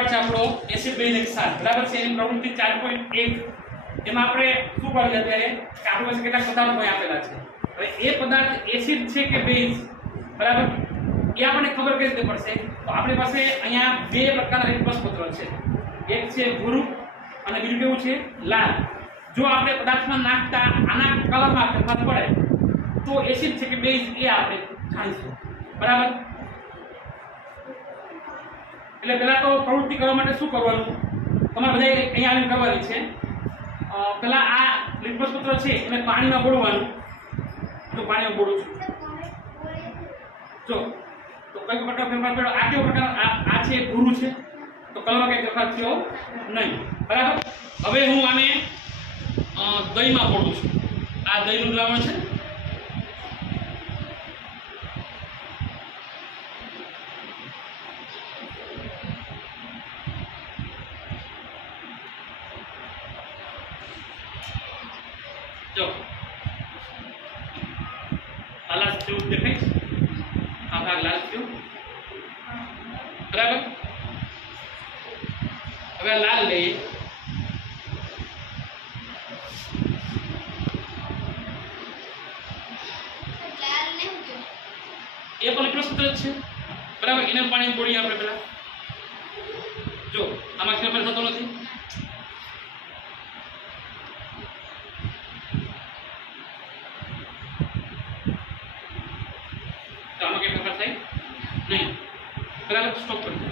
પદાર્થ છે આપણો એસિડ બેઝિક ક્ષાર બરાબર છે? એની પ્રવૃત્તિ ચાર પોઈન્ટ એક. એમાં આપણે શું કરીએ અત્યારે? કે આપણી પાસે કેટલાક પદાર્થો આપેલા છે. હવે એ પદાર્થ એસિડ છે કે બેઝ બરાબર? એ આપણને ખબર કઈ રીતે પડશે? તો આપણી પાસે અહીંયા બે પ્રકારના લિટમસ છે. એક છે ભૂરું અને બીજું કેવું છે? લાલ. જો આપણે પદાર્થમાં નાખતા આના કલરમાં ફેરફાર પડે, તો એસિડ છે કે બેઝ એ આપણે જાણીશું. બરાબર? એટલે પહેલા તો પ્રવૃત્તિ કરવા માટે શું કરવાનું? તમારે બધા અહીંયા આવીને કરવાની છે. પહેલાં આ લિટમસ પત્ર છે, એને પાણીમાં બોળવાનું તો પાણીમાં બોળું છું. જો, તો કઈ પ્રકાર ફેરફાર પડ્યો આ કેવો પ્રકાર? આ છે, ભૂરું છે. તો કલરમાં કંઈ ફેરફાર થયો નહીં. બરાબર? હવે હું આને દહીંમાં બોળું છું. આ દહીંનું દ્રાવણ છે. જો. આ જેવું દેખાય છે? આ ભાગ લાલ થયો? બરાબર? હવે લાલ લઈએ. એ પણ પ્રસ્તુત છે? બરાબર? એને પાણી બોળીએ આપણે પેલા જો, આમાં ફેરફાર થતો નથી. તો આમાં